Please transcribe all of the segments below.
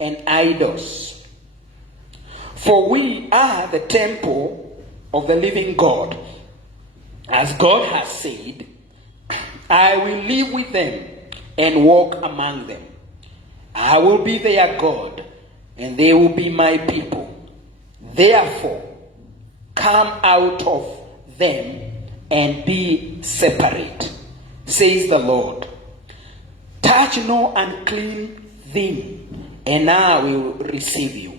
and idols. For we are the temple of the living God. As God has said, I will live with them and walk among them. I will be their God, and they will be my people. Therefore, come out of them and be separate, says the Lord. Touch no unclean thing, and I will receive you.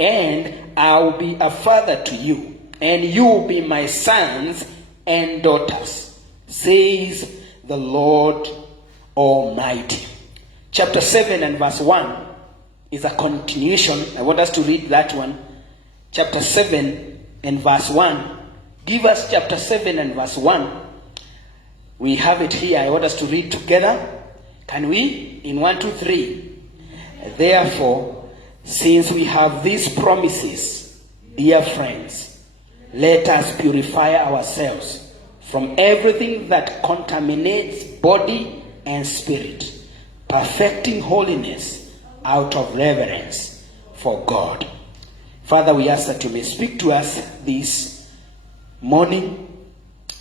And I will be a father to you, and you will be my sons and daughters, says the Lord Almighty. Chapter 7 and verse 1 is a continuation. I want us to read that one. Chapter 7 and verse 1. Give us chapter 7 and verse 1. We have it here. I want us to read together. Can we? In 1, 2, 3. Therefore, since we have these promises, dear friends, let us purify ourselves from everything that contaminates body and spirit, perfecting holiness out of reverence for God. Father, we ask that you may speak to us this morning.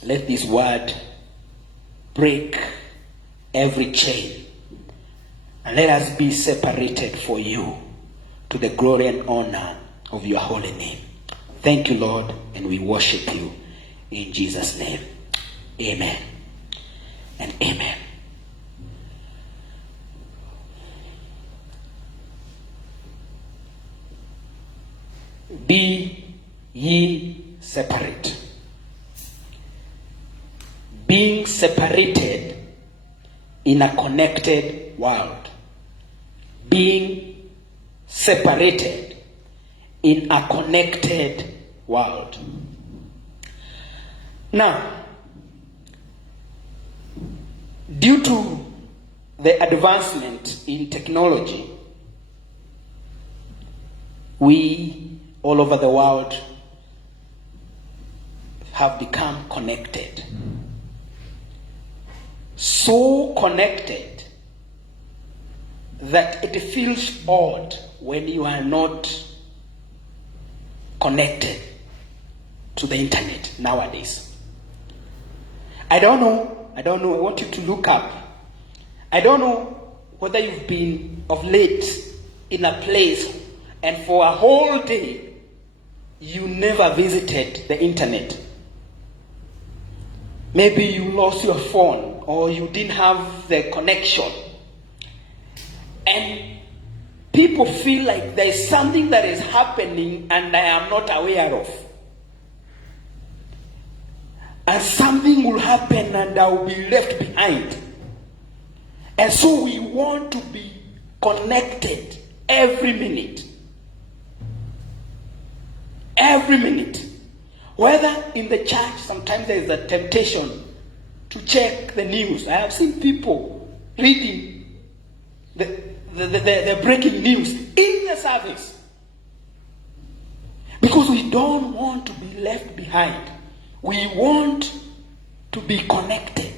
Let this word break every chain, and let us be separated for you, to the glory and honor of your holy name. Thank you, Lord, and we worship you in Jesus' name. Amen and amen. Be ye separate. Being separated in a connected world. Being separated in a connected world. Now, due to the advancement in technology, we all over the world have become connected. So connected that it feels odd when you are not connected to the internet nowadays. I don't know. I want you to look up. I don't know whether you've been of late in a place and for a whole day you never visited the internet. Maybe you lost your phone or you didn't have the connection. And people feel like there is something that is happening and I am not aware of. And something will happen and I will be left behind. And so we want to be connected every minute. Every minute. Whether in the church, sometimes there is a temptation to check the news. I have seen people reading the breaking news in the service. Because we don't want to be left behind. We want to be connected.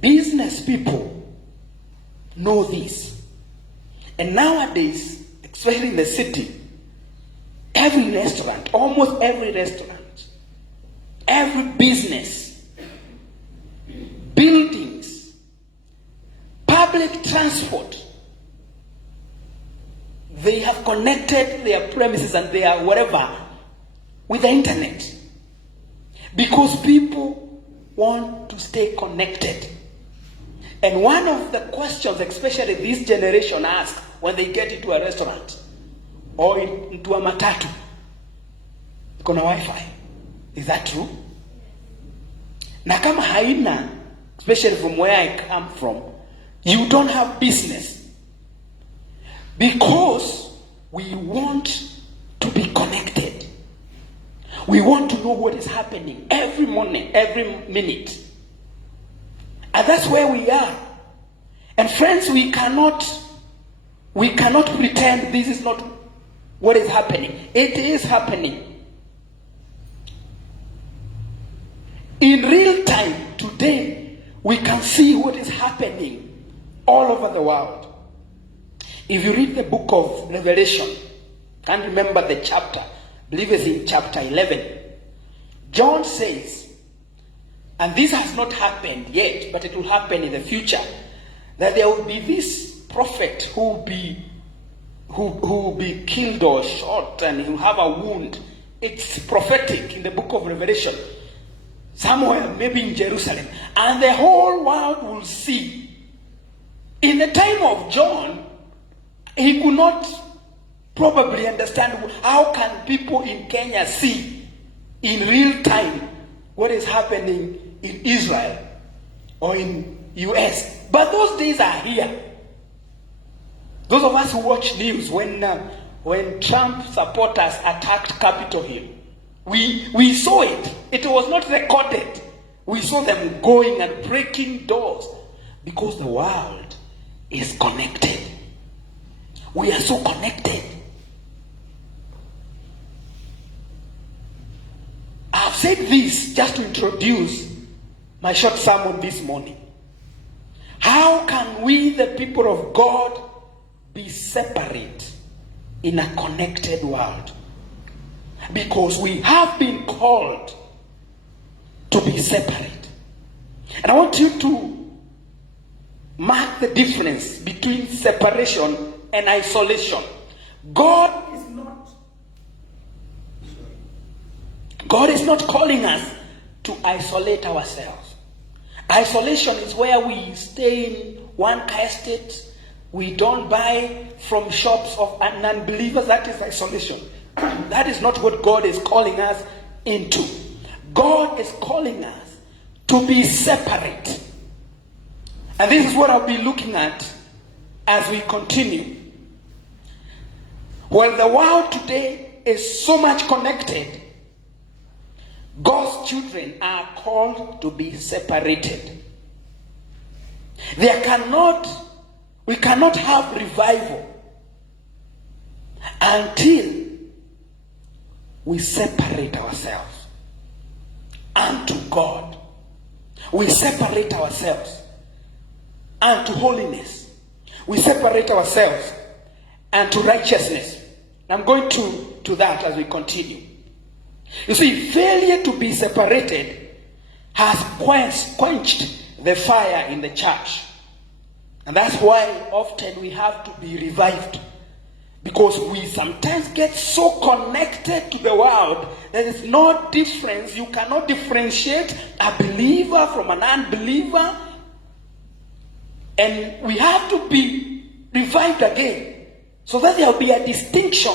Business people know this. And nowadays, especially in the city, every restaurant, almost every restaurant, every business, buildings, public transport, they have connected their premises and their whatever with the internet. Because people want to stay connected. And one of the questions, especially this generation asks when they get into a restaurant or into a matatu, kuna Wi-Fi. Is that true? Na kama haina, especially from where I come from, you don't have business. Because we want to be connected. We want to know what is happening every morning, every minute. And that's where we are. And friends, we cannot pretend this is not what is happening. It is happening. In real time, today, we can see what is happening all over the world. If you read the book of Revelation, can't remember the chapter, I believe it's in chapter 11. John says, and this has not happened yet, but it will happen in the future, that there will be this prophet who will be killed or shot, and he will have a wound. It's prophetic in the book of Revelation, somewhere maybe in Jerusalem, and the whole world will see. In the time of John, he could not probably understand how can people in Kenya see in real time what is happening in Israel or in US. But those days are here. Those of us who watch news when Trump supporters attacked Capitol Hill, we saw it. It was not recorded. We saw them going and breaking doors because the world is connected. We are so connected. I've said this just to introduce my short sermon this morning. How can we, the people of God, be separate in a connected world? Because we have been called to be separate. And I want you to mark the difference between separation and isolation. God is not calling us to isolate ourselves. Isolation is where we stay in one estate. We don't buy from shops of non-believers. That is isolation. That is not what God is calling us into. God is calling us to be separate. And this is what I'll be looking at as we continue. Well, the world today is so much connected. God's children are called to be separated. We cannot have revival until we separate ourselves unto God. We separate ourselves unto holiness. We separate ourselves unto righteousness. I'm going to that as we continue. You see, failure to be separated has quenched the fire in the church. And that's why often we have to be revived. Because we sometimes get so connected to the world that there's no difference. You cannot differentiate a believer from an unbeliever. And we have to be revived again, so that there will be a distinction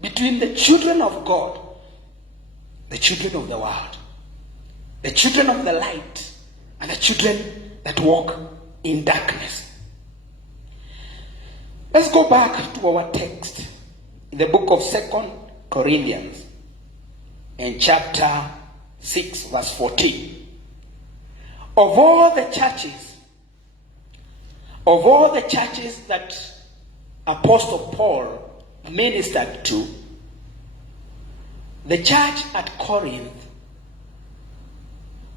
between the children of God, the children of the world, the children of the light, and the children that walk in darkness. Let's go back to our text in the book of 2 Corinthians in chapter 6 verse 14. Of all the churches that Apostle Paul ministered to, the church at Corinth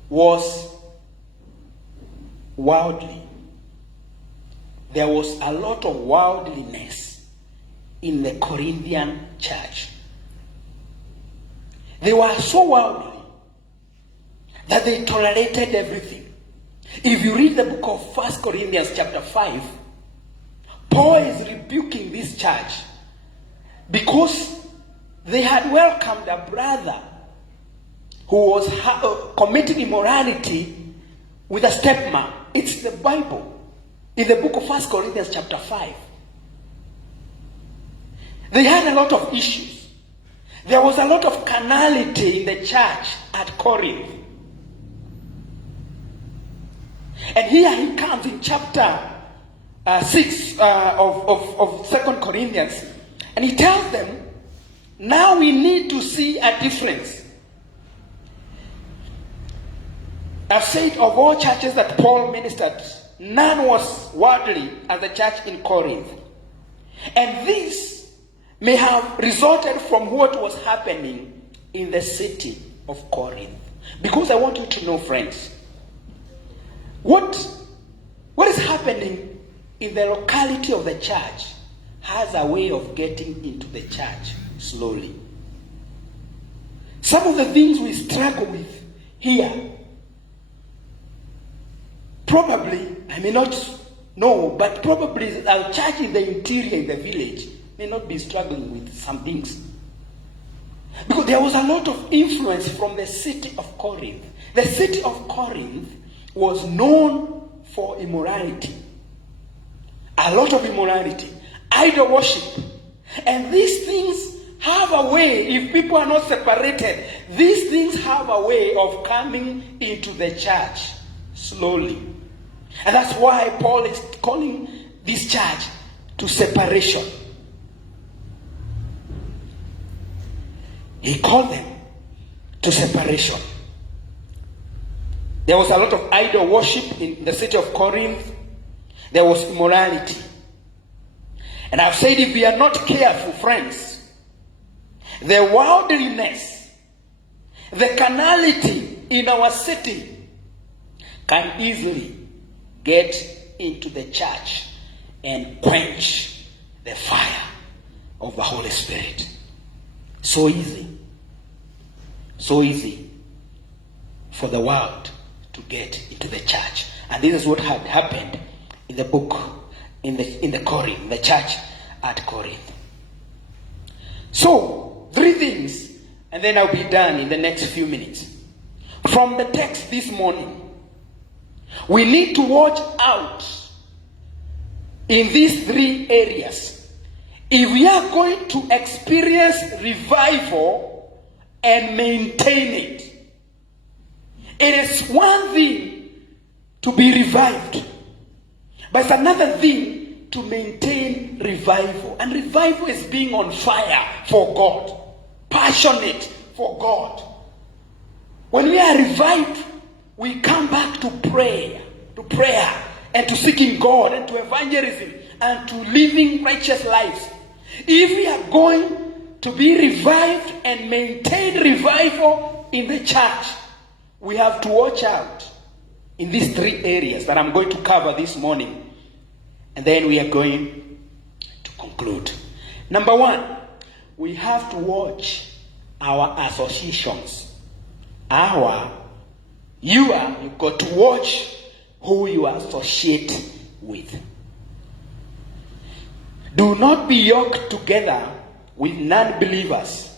was worldly. There was a lot of worldliness in the Corinthian church. They were so worldly that they tolerated everything. If you read the book of 1 Corinthians chapter 5, Paul is rebuking this church because they had welcomed a brother who was committing immorality with a stepmom. It's the Bible. In the book of 1 Corinthians chapter 5. They had a lot of issues. There was a lot of carnality in the church at Corinth. And here he comes in chapter 6 of 2 Corinthians. And he tells them, now we need to see a difference. I've said of all churches that Paul ministered, none was worldly as the church in Corinth. And this may have resulted from what was happening in the city of Corinth. Because I want you to know, friends, What is happening in the locality of the church has a way of getting into the church slowly. Some of the things we struggle with here, probably, I may not know, but probably our church in the interior, in the village, may not be struggling with some things. Because there was a lot of influence from the city of Corinth. The city of Corinth was known for immorality. A lot of immorality. Idol worship. And these things have a way, if people are not separated, these things have a way of coming into the church slowly. And that's why Paul is calling this church to separation. He called them to separation. There was a lot of idol worship in the city of Corinth. There was immorality. And I've said, if we are not careful, friends, the worldliness, the carnality in our city can easily get into the church and quench the fire of the Holy Spirit. So easy for the world to get into the church. And this is what had happened in the book, in the Corinth, the church at Corinth. So, 3 things, and then I'll be done in the next few minutes. From the text this morning, we need to watch out in these 3 areas. If we are going to experience revival and maintain it, it is one thing to be revived, but it's another thing to maintain revival. And revival is being on fire for God, passionate for God. When we are revived, we come back to prayer, and to seeking God, and to evangelism, and to living righteous lives. If we are going to be revived and maintain revival in the church, we have to watch out in these 3 areas that I'm going to cover this morning. And then we are going to conclude. Number 1, we have to watch our associations. You've got to watch who you associate with. Do not be yoked together with non-believers.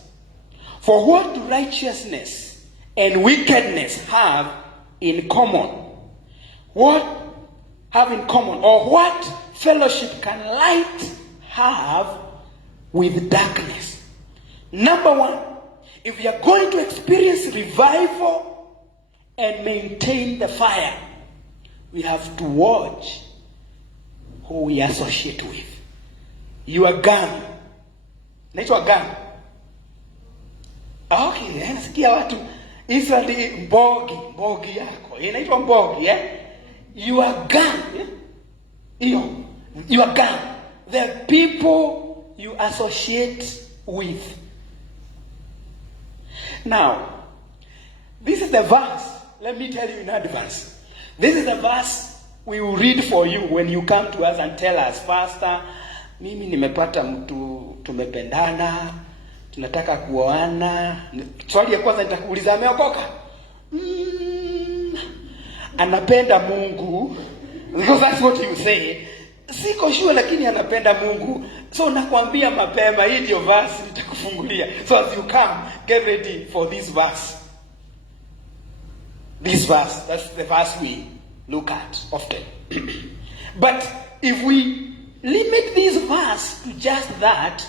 For what do righteousness and wickedness have in common? What have in common? Or what fellowship can light have with darkness? Number 1, if we are going to experience revival and maintain the fire, we have to watch who we associate with. Your gang. Naitwa gang. Okay, nasikia watu Israeli mbogi yako. Inaitwa mbogi, Your gang. Your gang. The people you associate with. Now, this is the verse. Let me tell you in advance. This is the verse we will read for you when you come to us and tell us, Pastor, mimi nimepata mtu, tumependana, tunataka kuoana. Swali ya kwanza nitakuuliza, ameokoka? Anapenda Mungu. Because that's what you say. Siko sure lakini anapenda Mungu. So nakwambia mapema, hii ndio verse nitakufungulia. So as you come, get ready for this verse. This verse, that's the verse we look at often. But if we limit this verse to just that,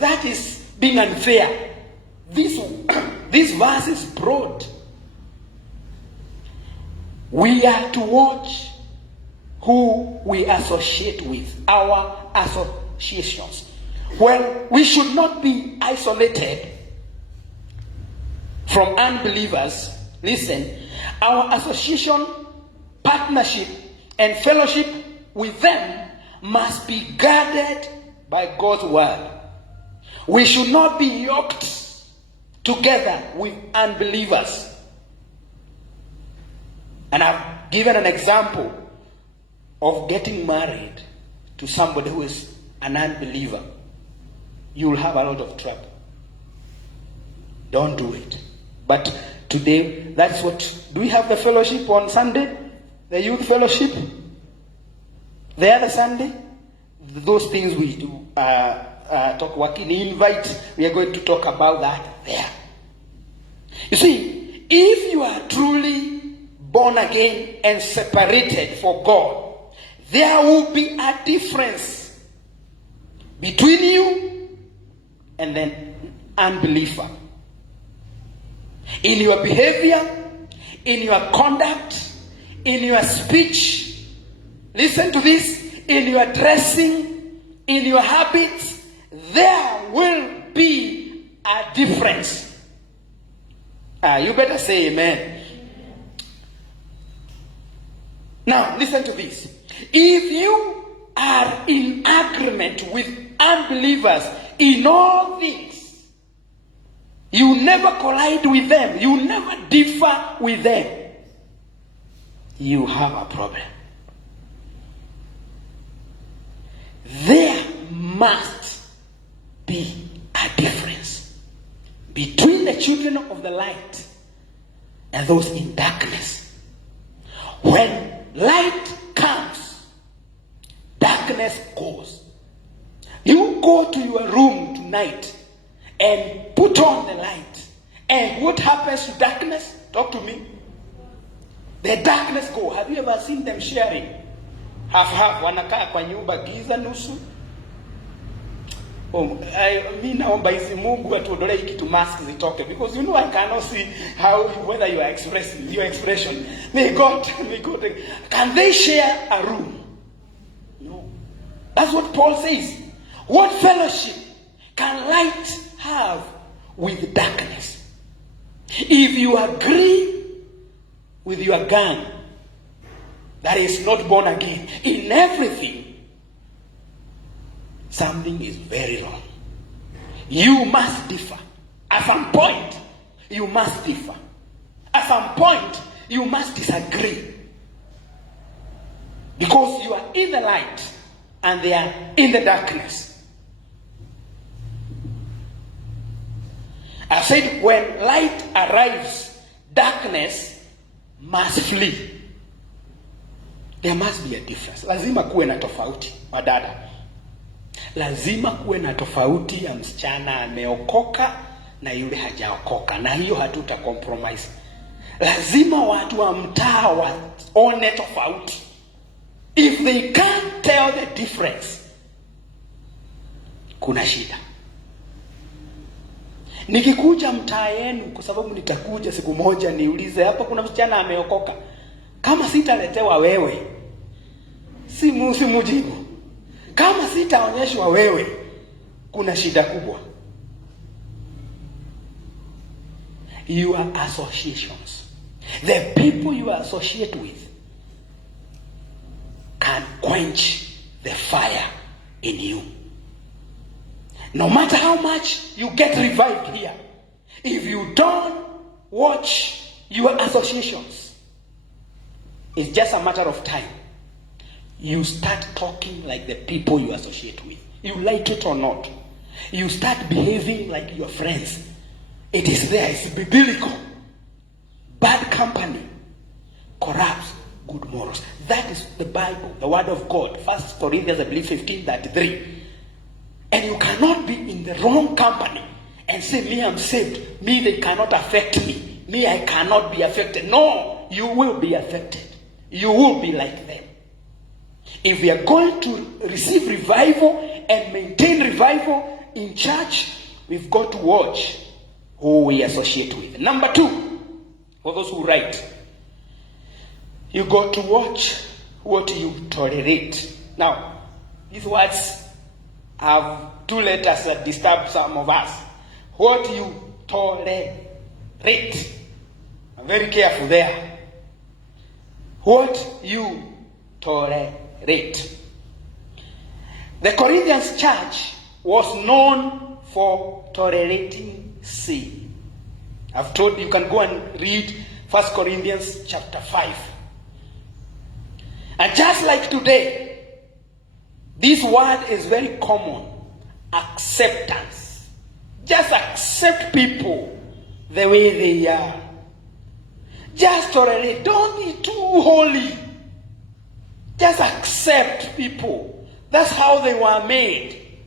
that is being unfair. This verse is broad. We are to watch who we associate with, our associations. Well, we should not be isolated from unbelievers. Listen, our association, partnership, and fellowship with them must be guarded by God's word. We should not be yoked together with unbelievers. And I've given an example of getting married to somebody who is an unbeliever, you will have a lot of trouble. Don't do it. But today, that's what... Do we have the fellowship on Sunday? The youth fellowship? The other Sunday? Those things we do, talk working invite, we are going to talk about that there. You see, if you are truly born again and separated for God, there will be a difference between you and the unbeliever. In your behavior, in your conduct, in your speech. Listen to this. In your dressing, in your habits, there will be a difference. You better say amen. Now, listen to this. If you are in agreement with unbelievers in all things, you never collide with them, you never differ with them, you have a problem. There must be a difference between the children of the light and those in darkness. When light comes, darkness goes. You go to your room tonight and put on the light, and what happens to darkness? Talk to me. The darkness go. Have you ever seen them sharing? Half wanakaa kwa nyumba giza nusu. Mi naomba hizi Mungu atuondolee kitu mask zitoke, because you know I cannot see how whether you are expressing your expression. May God. Can they share a room? No. That's what Paul says. What fellowship can light have with darkness? If you agree with your gang that is not born again in everything, something is very wrong. You must differ. At some point, you must differ. At some point, you must disagree. Because you are in the light and they are in the darkness. I said, when light arrives, darkness must flee. There must be a difference. Lazima kuwe na tofauti, wadada. Lazima kuwe na tofauti ya msichana ameokoka na yule hajaokoka, na hiyo hatuta compromise. Lazima watu wa mtaa waone tofauti. If they can't tell the difference, kuna shida. Nikikuja mtaa yenu, kwa sababu nitakuja siku moja niulize hapa kuna msichana ameokoka, kama sitaletewa wewe, si mujibu. Kama sitaonyeshwa wewe, kuna shida kubwa. Your associations, the people you associate with, can quench the fire in you. No matter how much you get revived here, if you don't watch your associations, it's just a matter of time. You start talking like the people you associate with. You like it or not. You start behaving like your friends. It is there. It's biblical. Bad company corrupts good morals. That is the Bible, the Word of God. 1 Corinthians, I believe, 15:33. And you cannot be in the wrong company and say, me, I'm saved. Me, they cannot affect me. Me, I cannot be affected. No, you will be affected. You will be like them. If we are going to receive revival and maintain revival in church, we've got to watch who we associate with. Number 2, for those who write, you got to watch what you tolerate. Now, these words have 2 letters that disturb some of us. What you tolerate. I'm very careful there. What you tolerate. The Corinthians church was known for tolerating sin. I've told you, can go and read 1 Corinthians chapter 5. And just like today, this word is very common. Acceptance. Just accept people the way they are. Just tolerate. Don't be too holy. Just accept people. That's how they were made.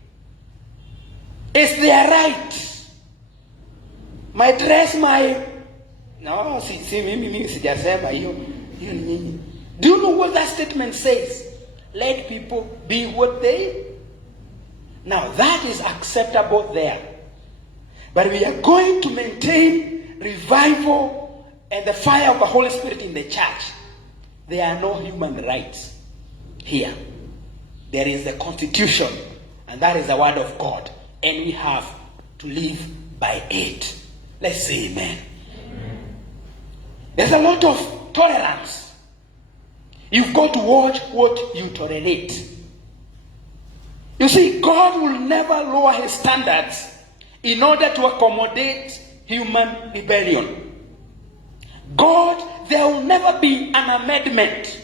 It's their right. My dress, my... No, mimi sijasema hiyo ni nini. Do you know what that statement says? Let people be what they... Now that is acceptable there. But we are going to maintain revival and the fire of the Holy Spirit in the church. There are no human rights here. There is the Constitution, and that is the Word of God. And we have to live by it. Let's say amen. There's a lot of tolerance. You've got to watch what you tolerate. You see, God will never lower his standards in order to accommodate human rebellion. God, there will never be an amendment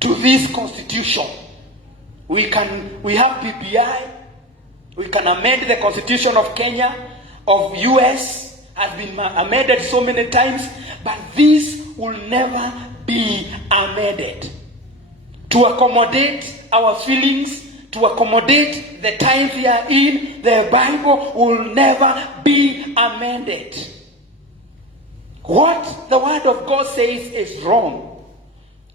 to this constitution. We have BBI. We can amend the constitution of Kenya, of US, has been amended so many times, but this will never be amended to accommodate our feelings, to accommodate the times we are in. The Bible will never be amended. What the Word of God says is wrong.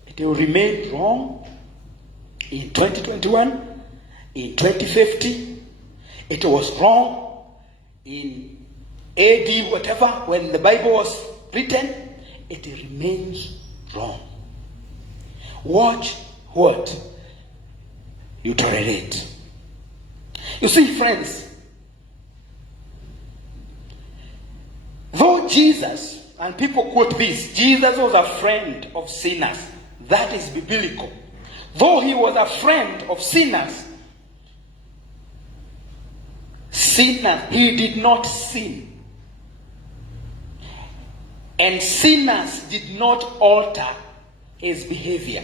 It will remain wrong in 2021, in 2050. It was wrong in AD, whatever, when the Bible was written. It remains wrong. Watch what you tolerate. You see, friends, though Jesus, and people quote this, Jesus was a friend of sinners. That is biblical. Though he was a friend of sinners, he did not sin. And sinners did not alter his behavior.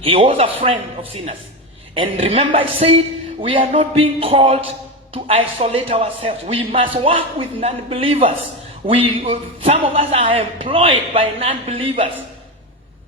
He was a friend of sinners. And remember, I said we are not being called to isolate ourselves. We must work with non-believers. Some of us are employed by non-believers.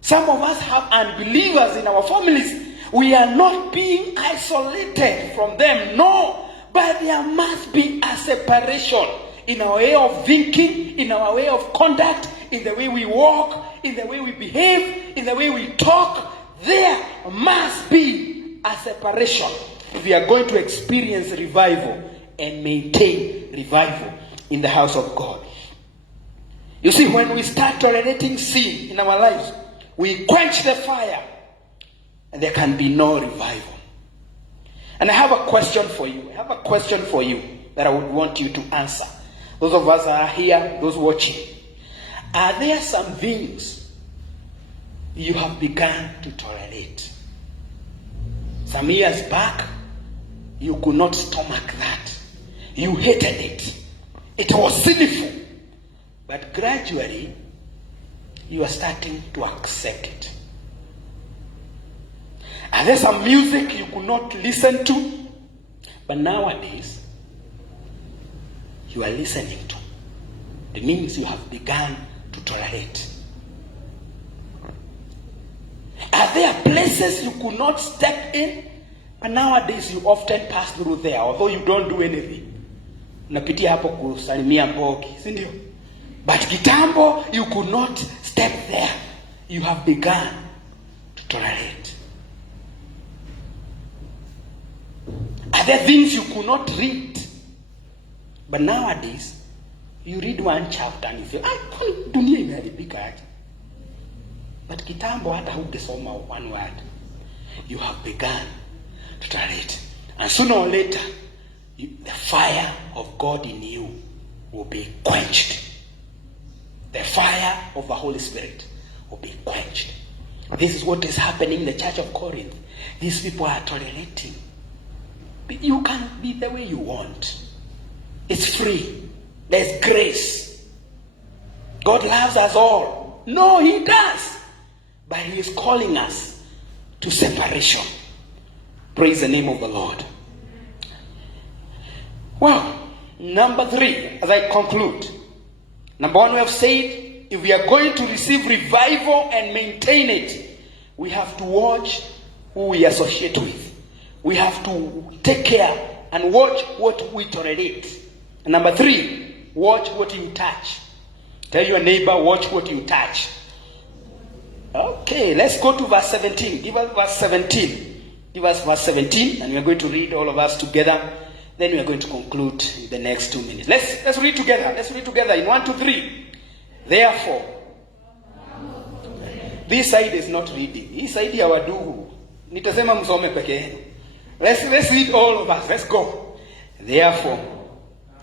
Some of us have unbelievers in our families. We are not being isolated from them. No, but there must be a separation in our way of thinking, in our way of conduct, in the way we walk, in the way we behave, in the way we talk. There must be a separation if we are going to experience revival and maintain revival in the house of God. You see, when we start tolerating sin in our lives, we quench the fire and there can be no revival. And I have a question for you. That I would want you to answer. Those of us that are here, those watching. Are there some things you have begun to tolerate? Some years back, you could not stomach that. You hated it. It was sinful. But gradually, you are starting to accept it. Are there some music you could not listen to? But nowadays, you are listening to. It means you have begun to tolerate. Are there places you could not step in? But nowadays you often pass through there, although you don't do anything. Unapitia hapo kusalimia mbogi, si ndio? But kitambo, you could not step there. You have begun to tolerate. Are there things you could not read? But nowadays, you read one chapter and you feel, dunia imeharibika aje. But kitambo hata hukusoma one word. You have begun to tolerate. And sooner or later, the fire of God in you will be quenched. The fire of the Holy Spirit will be quenched. This is what is happening in the church of Corinth. These people are tolerating. You can be the way you want. It's free. There's grace. God loves us all. No, he does. But he is calling us to separation. Praise the name of the Lord. Well, number 3, as I conclude. Number 1, we have said, if we are going to receive revival and maintain it, we have to watch who we associate with. We have to take care and watch what we tolerate. And number 3, watch what you touch. Tell your neighbor, watch what you touch. Okay, let's go to verse 17. Give us verse 17. Give us verse 17, and we are going to read all of us together. Then we are going to conclude in the next 2 minutes. Let's read together. Let's read together in 1, 2, 3. Therefore, this side is not reading. This side ya wadugu. Nitasema msome peke yenu. Let's read all of us. Let's go. Therefore,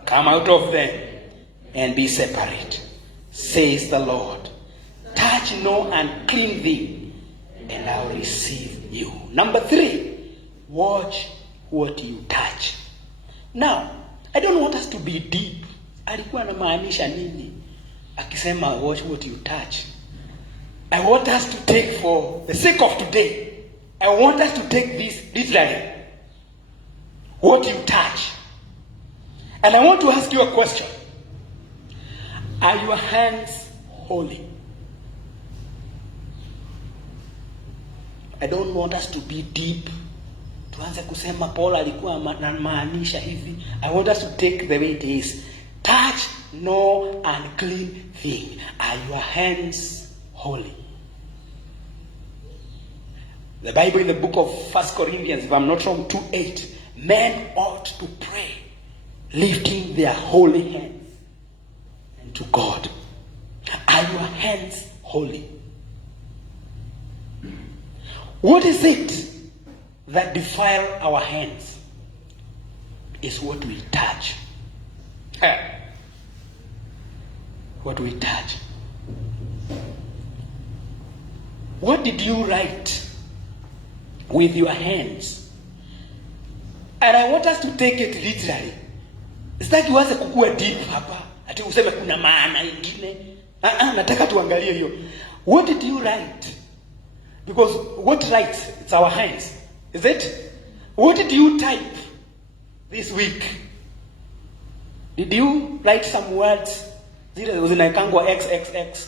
come out of them and be separate, says the Lord. Touch no unclean thing, and I'll receive you. Number 3, watch what you touch. Now, I don't want us to be deep. Alikuwa anamaanisha nini akisema watch what you touch? I want us to take, for the sake of today, I want us to take this literally. What you touch. And I want to ask you a question. Are your hands holy? I don't want us to be deep. Tuanze kusema Paul alikuwa anamaanisha hivi. I want us to take the way it is. Touch no unclean thing. Are your hands holy? The Bible in the book of 1 Corinthians, if I'm not wrong, 2:8, men ought to pray, lifting their holy hands to God. Are your hands holy? What is it that defile our hands? Is what we touch. What we touch. What did you write with your hands? And I want us to take it literally. Sitaki uanze kukua deep hapa. Ati useme kuna maana ingine. Nataka tuangalie hiyo. What did you write? Because what writes? It's our hands. Is it? What did you type this week? Did you write some words? Zile zinaekangwa XXX?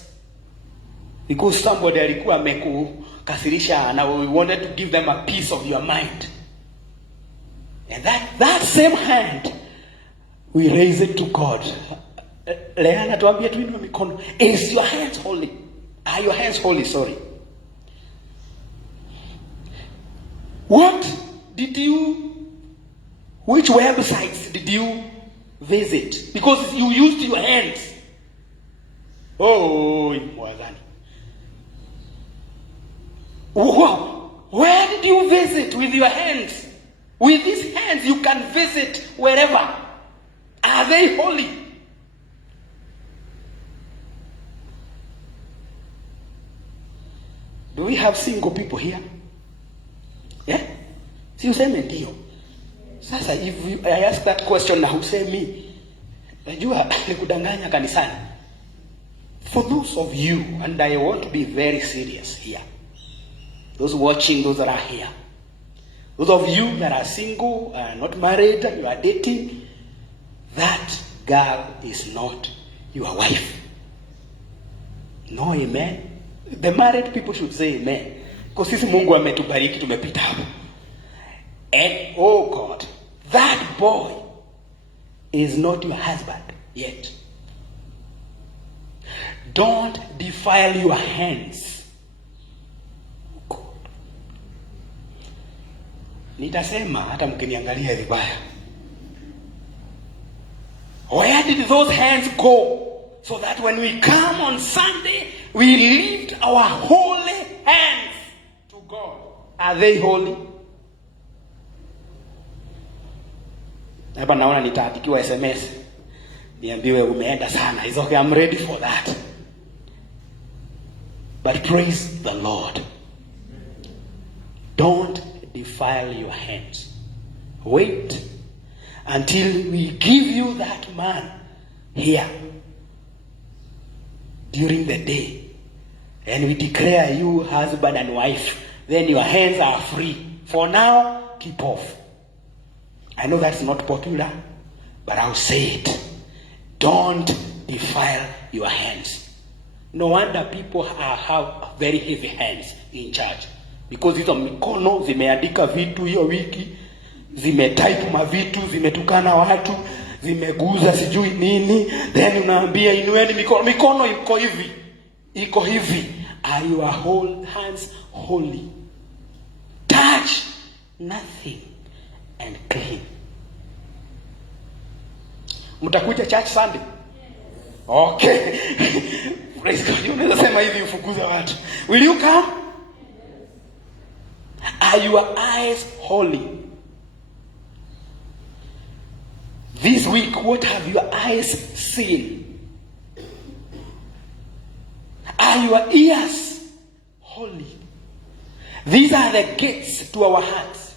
Because somebody alikuwa amekukasirisha and we wanted to give them a piece of your mind. And that same hand, we raise it to God. Leana tuambia tuinue mikono. Is your hands holy? Are your hands holy? Sorry. Which websites did you visit? Because you used your hands. Oh, Mwazani. Wow. Where did you visit with your hands? With these hands you can visit wherever. Are they holy? Do we have single people here? Yeah? Si useme ndio. Sasa if I ask that question na usemi, najua nikudanganya kanisani. For those of you, and I want to be very serious here, those watching, those that are here, those of you that are single, not married, you are dating, that girl is not your wife. No, amen. The married people should say amen. Because sisi Mungu ametubariki tumepita hapo. And oh God, that boy is not your husband yet. Don't defile your hands. God. Nitasema hata mkiniangalia vibaya. Where did those hands go? So that when we come on Sunday, we lift our holy hands to God. Are they holy? Hapa naona nitaandikiwa SMS. Niambiwe umeenda sana. It's okay, I'm ready for that. But praise the Lord. Don't defile your hands. Wait until we give you that man here during the day. And we declare you husband and wife then your hands are free. For now, keep off. I know that's not popular, but I'll say it. Don't defile your hands. No wonder people have very heavy hands in church. Because hizo mikono zimeandika vitu hiyo wiki, zimetype mavitu, zimetukana watu, zimeguza sijui nini, then unaambia inueni mikono. Mikono iko hivi. Iko hivi. Are your whole hands holy? Touch nothing and clean. Mtakuja church Sunday? Okay. Praise God. Unaweza sema hivi ufukuza watu. Will you come? Are your eyes holy? This week, what have your eyes seen? Are your ears holy? These are the gates to our hearts.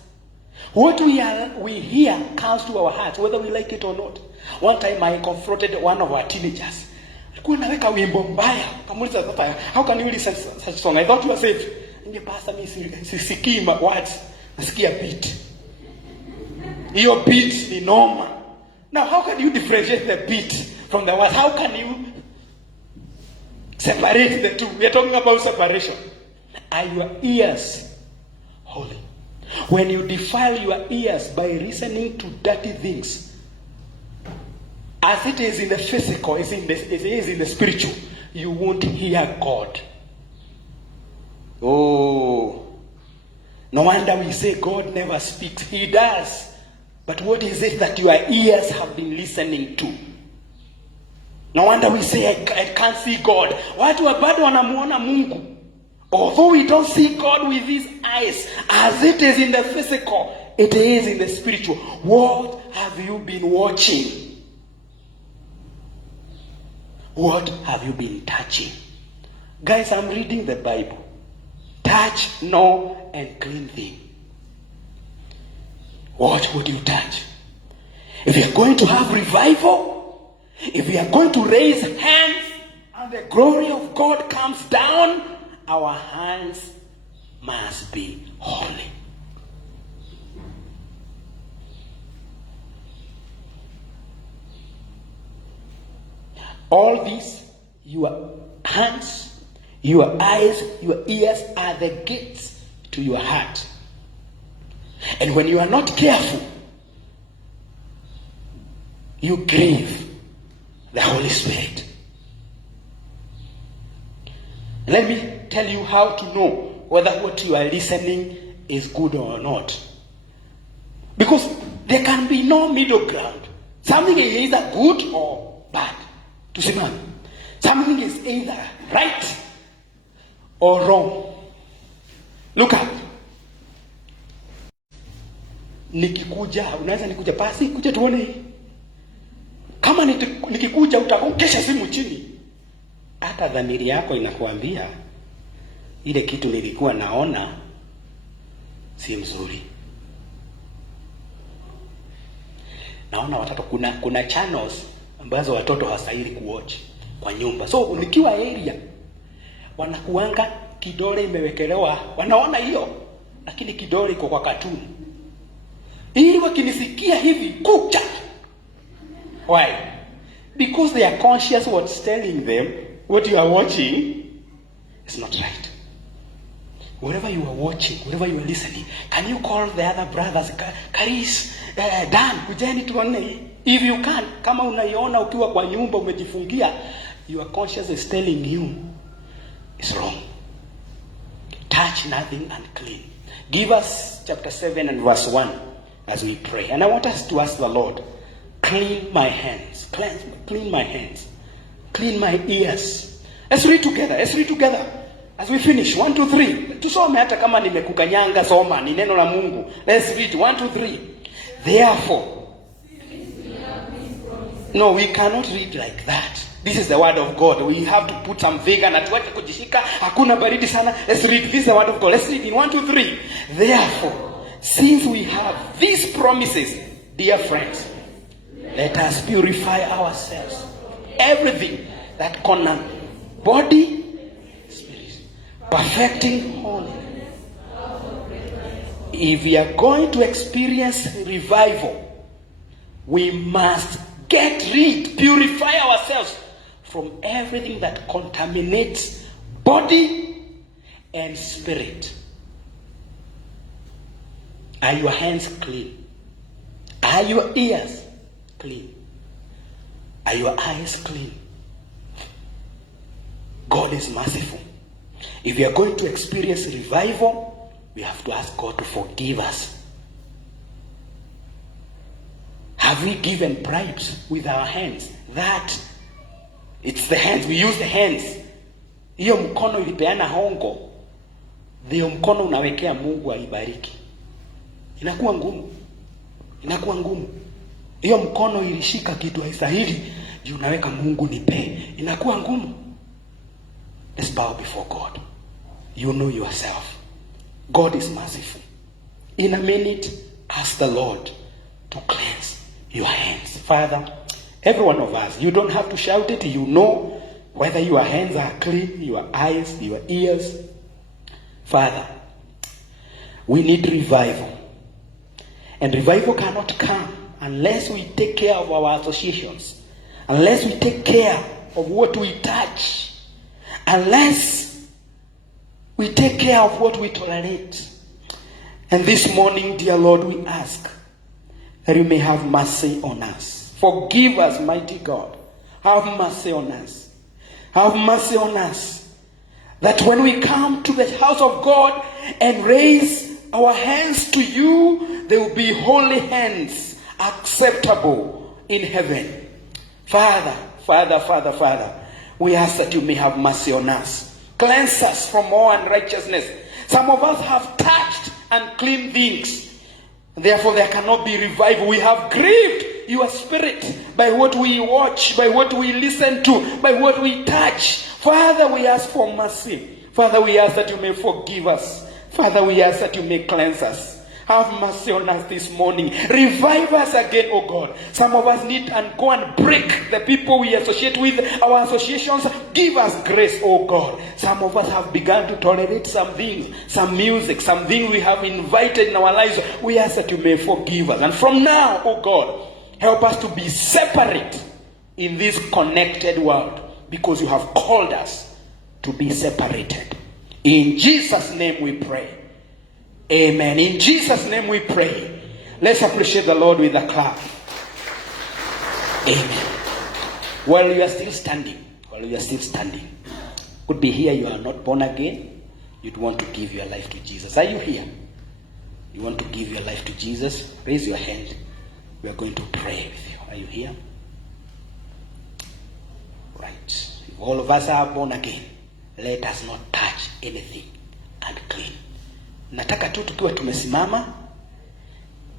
What we hear comes to our hearts, whether we like it or not. One time I confronted one of our teenagers. Alikuwa anaweka wimbo mbaya. Kamuuliza sasa, how can you listen such song? I thought you were saved. Ninge pastor mimi sisikii words, nasikia beat. Hiyo beat ni noma. Now how can you differentiate the beat from the words? How can you separate the two? We are talking about separation. Are your ears holy? When you defile your ears by listening to dirty things, as it is in the physical, it is in the spiritual, you won't hear God. Oh, no wonder we say God never speaks. He does. But what is it that your ears have been listening to? No wonder we say I can't see God. Watu bado wanamuona Mungu. Although we don't see God with these eyes, as it is in the physical, it is in the spiritual. What have you been watching? What have you been touching? Guys, I'm reading the Bible. Touch no unclean. What would you touch? If you are going to have revival, if we are going to raise hands and the glory of God comes down, our hands must be holy. All these, your hands, your eyes, your ears are the gates to your heart. And when you are not careful, you grieve the Holy Spirit. Let me tell you how to know whether what you are listening is good or not. Because there can be no middle ground. Something is either good or bad. Tusimame. Something is either right or wrong. Look up. Nikikuja, unaweza nikuja basi, kuja tuone. Kama nikikuja utakukesha simu chini. Hata dhamiri yako inakuambia ile kitu nilikuwa naona si mzuri. Naona watoto kuna channels ambazo watoto hawastahili kuwatch kwa nyumba. So nikiwa area wanakuanga kidole imewekelewa, wanaona hiyo lakini kidole iko kwa cartoon. Ili wakinisikia hivi kucha. Why? Because they are conscious what's telling them what you are watching is not right. Whatever you are watching, whatever you are listening, can you call the other brothers, Karis, Dan, kujeni tuone? If you can, kama unaiona ukiwa kwa nyumba umejifungia, your conscience is telling you it's wrong. Touch nothing unclean. Give us chapter 7 and verse 1 as we pray. And I want us to ask the Lord, clean my hands, clean my hands, clean my ears. Let's read together. As we finish, 1, 2, 3. Tusome hata kama nimekukanyanga, soma, ni neno la Mungu. Let's read, 1, 2, 3. Therefore, no, we cannot read like that. This is the word of God. We have to put some vigor na tuache kujishika. Hakuna baridi sana. Let's read. This is the word of God. Let's read in 1, 2, 3. Therefore, since we have these promises, dear friends, let us purify ourselves. Everything that concerns body, spirit, perfecting holiness if we are going to experience revival, we must purify ourselves from everything that contaminates body and spirit. Are your hands clean? Are your ears clean? Are your eyes clean? God is merciful. If we are going to experience revival, we have to ask God to forgive us. Have we given bribes with our hands? That it's the hands. We use the hands. Hiyo mkono ilipeana hongo, hiyo mkono unawekea Mungu aibariki. Inakuwa ngumu. Hiyo mkono ilishika kitu haistahili, juu unaweka Mungu nipe. Inakuwa ngumu. Let's bow before God. You know yourself. God is merciful. In a minute, ask the Lord to cleanse your hands. Father, every one of us, you don't have to shout it. You know whether your hands are clean, your eyes, your ears. Father, we need revival. And revival cannot come unless we take care of our associations, unless we take care of what we touch, unless we take care of what we tolerate. And this morning, dear Lord, we ask that you may have mercy on us. Forgive us, mighty God. Have mercy on us. Have mercy on us. That when we come to the house of God and raise our hands to you, they will be holy hands, acceptable in heaven. Father, we ask that you may have mercy on us. Cleanse us from all unrighteousness. Some of us have touched unclean things. Therefore, there cannot be revival. We have grieved your spirit by what we watch, by what we listen to, by what we touch. Father, we ask for mercy. Father, we ask that you may forgive us. Father, we ask that you may cleanse us. Have mercy on us this morning. Revive us again, oh God. Some of us need to go and break the people we associate with, our associations. Give us grace, oh God. Some of us have begun to tolerate some things, some music, some things we have invited in our lives. We ask that you may forgive us. And from now, oh God, help us to be separate in this connected world, because you have called us to be separated. In Jesus' name we pray. Amen. In Jesus' name we pray. Let's appreciate the Lord with a clap. Amen. While you are still standing, could be here, you are not born again. You'd want to give your life to Jesus. Are you here? You want to give your life to Jesus? Raise your hand. We are going to pray with you. Are you here? Right. If all of us are born again, let us not touch anything unclean. Nataka tu tukiwa tumesimama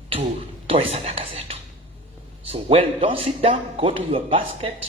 tutoe sadaka zetu. So don't sit down, go to your basket.